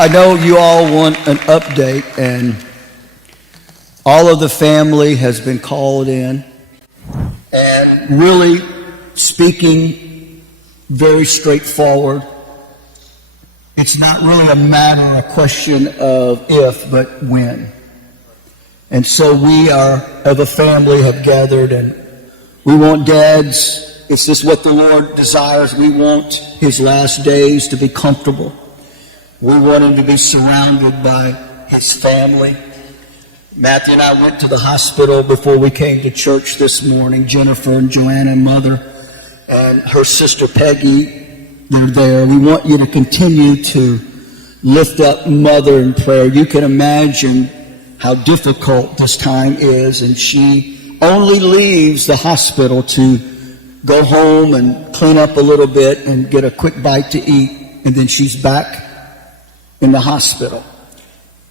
I know you all want an update, and all of the family has been called in and really speaking very straightforward. It's not really a matter, a question of if, but when. And so we are, as a family, have gathered, and we want Dad's, is this what the Lord desires? We want his last days to be comfortable. We want him to be surrounded by his family. Matthew and I went to the hospital before we came to church this morning. Jennifer and Joanna, mother, and her sister Peggy, they're there. We want you to continue to lift up Mother in prayer. You can imagine how difficult this time is, and she only leaves the hospital to go home and clean up a little bit and get a quick bite to eat, and then she's back in the hospital.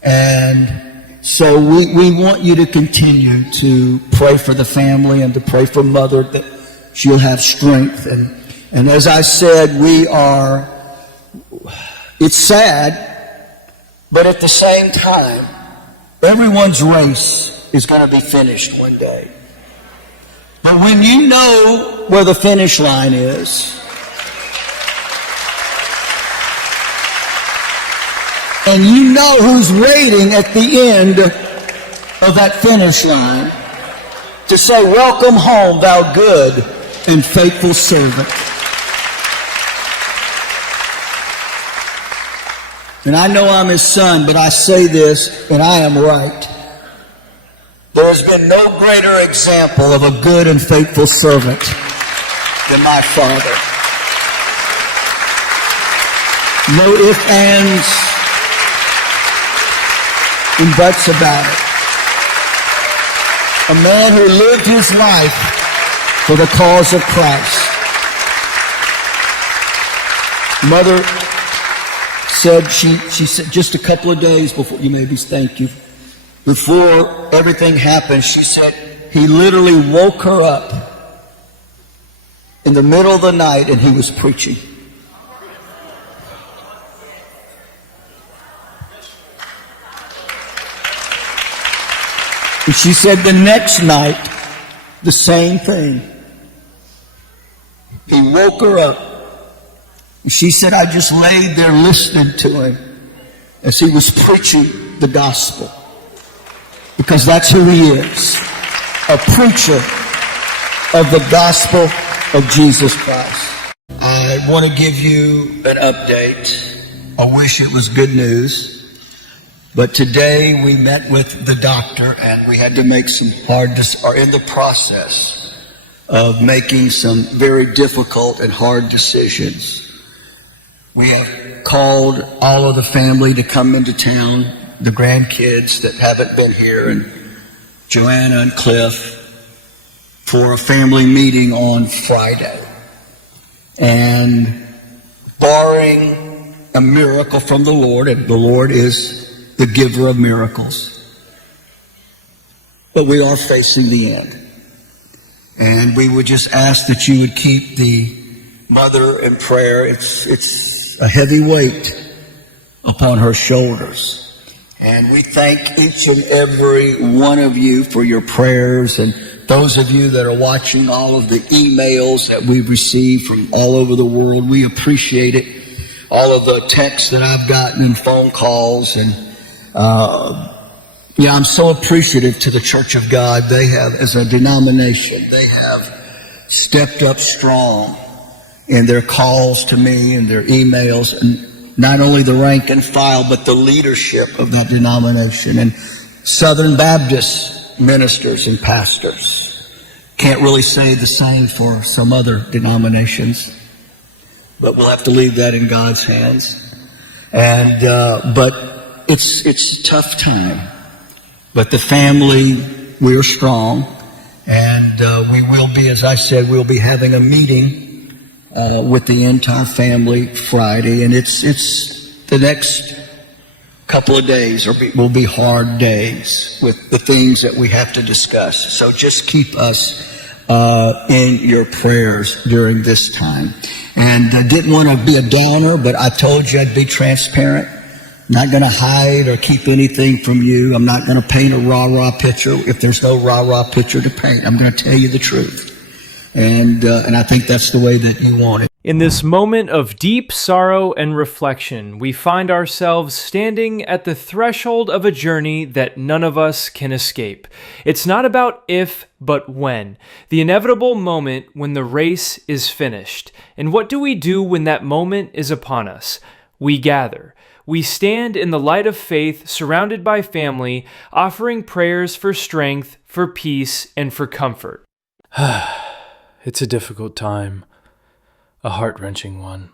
And so we want you to continue to pray for the family and to pray for Mother that she'll have strength. And as I said, it's sad, but at the same time, everyone's race is going to be finished one day. But when you know where the finish line is, and you know who's waiting at the end of that finish line to say, "Welcome home, thou good and faithful servant." And I know I'm his son, but I say this, and I am right. There has been no greater example of a good and faithful servant than my father. No ifs, ands, and buts about it. A man who lived his life for the cause of Christ. Mother said, she said just a couple of days before, thank you, before everything happened, she said he literally woke her up in the middle of the night and he was preaching. And she said the next night, the same thing. He woke her up. And she said, I just laid there listening to him as he was preaching the gospel. Because that's who he is. A preacher of the gospel of Jesus Christ. I want to give you an update. I wish it was good news. But today we met with the doctor and we had to make some are in the process of making some very difficult and hard decisions. We have called all of the family to come into town, the grandkids that haven't been here, and Joanna and Cliff, for a family meeting on Friday. And barring a miracle from the Lord, and the Lord is the giver of miracles, but we are facing the end. And we would just ask that you would keep the mother in prayer. It's a heavy weight upon her shoulders. And we thank each and every one of you for your prayers, and those of you that are watching all of the emails that we've received from all over the world. We appreciate it. All of the texts that I've gotten and phone calls, and I'm so appreciative to the Church of God. They have, as a denomination, they have stepped up strong in their calls to me and their emails, and not only the rank and file, but the leadership of that denomination and Southern Baptist ministers and pastors. Can't really say the same for some other denominations, but we'll have to leave that in God's hands. And but it's a tough time. But the family, we're strong, and we will be, as I said, we'll be having a meeting with the entire family Friday, and it's the next couple of days will be hard days with the things that we have to discuss. So just keep us in your prayers during this time. And I didn't want to be a downer, but I told you I'd be transparent. Not going to hide or keep anything from you. I'm not going to paint a rah-rah picture if there's no rah-rah picture to paint. I'm going to tell you the truth. And I think that's the way that you want it. In this moment of deep sorrow and reflection, we find ourselves standing at the threshold of a journey that none of us can escape. It's not about if, but when. The inevitable moment when the race is finished. And what do we do when that moment is upon us? We gather. We stand in the light of faith, surrounded by family, offering prayers for strength, for peace, and for comfort. It's a difficult time. A heart-wrenching one.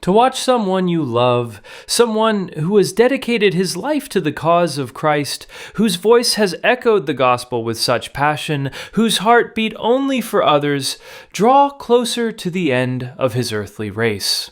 To watch someone you love, someone who has dedicated his life to the cause of Christ, whose voice has echoed the gospel with such passion, whose heart beat only for others, draw closer to the end of his earthly race.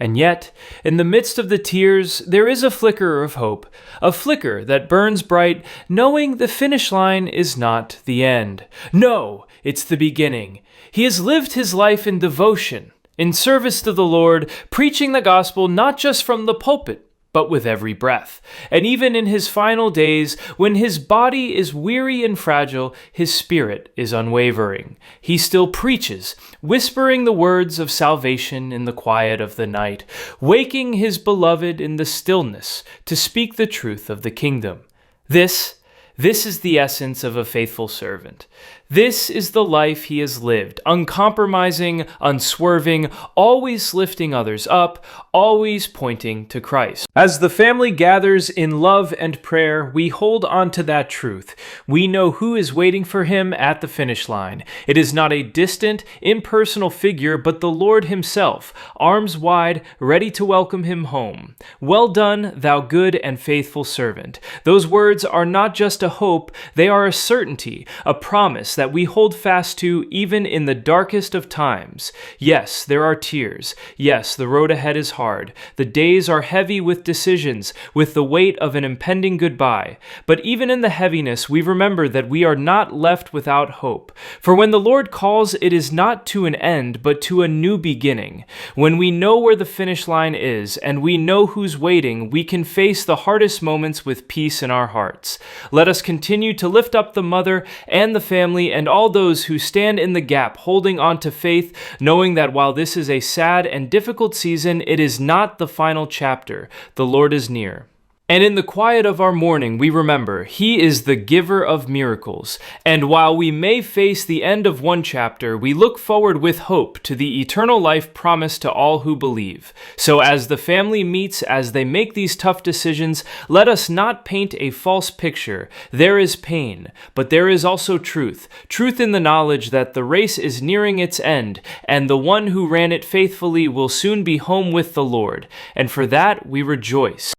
And yet, in the midst of the tears, there is a flicker of hope, a flicker that burns bright, knowing the finish line is not the end. No, it's the beginning. He has lived his life in devotion, in service to the Lord, preaching the gospel not just from the pulpit, but with every breath. And even in his final days, when his body is weary and fragile, his spirit is unwavering. He still preaches, whispering the words of salvation in the quiet of the night, waking his beloved in the stillness to speak the truth of the kingdom. This is the essence of a faithful servant. This is the life he has lived, uncompromising, unswerving, always lifting others up, always pointing to Christ. As the family gathers in love and prayer, we hold on to that truth. We know who is waiting for him at the finish line. It is not a distant, impersonal figure, but the Lord himself, arms wide, ready to welcome him home. Well done, thou good and faithful servant. Those words are not just a hope, they are a certainty, a promise that we hold fast to even in the darkest of times. Yes, there are tears. Yes, the road ahead is hard. The days are heavy with decisions, with the weight of an impending goodbye. But even in the heaviness, we remember that we are not left without hope. For when the Lord calls, it is not to an end, but to a new beginning. When we know where the finish line is, and we know who's waiting, we can face the hardest moments with peace in our hearts. Let us continue to lift up the mother and the family and all those who stand in the gap, holding on to faith, knowing that while this is a sad and difficult season, it is not the final chapter. The Lord is near. And in the quiet of our mourning, we remember he is the giver of miracles. And while we may face the end of one chapter, we look forward with hope to the eternal life promised to all who believe. So as the family meets, as they make these tough decisions, let us not paint a false picture. There is pain, but there is also truth. Truth in the knowledge that the race is nearing its end, and the one who ran it faithfully will soon be home with the Lord. And for that we rejoice.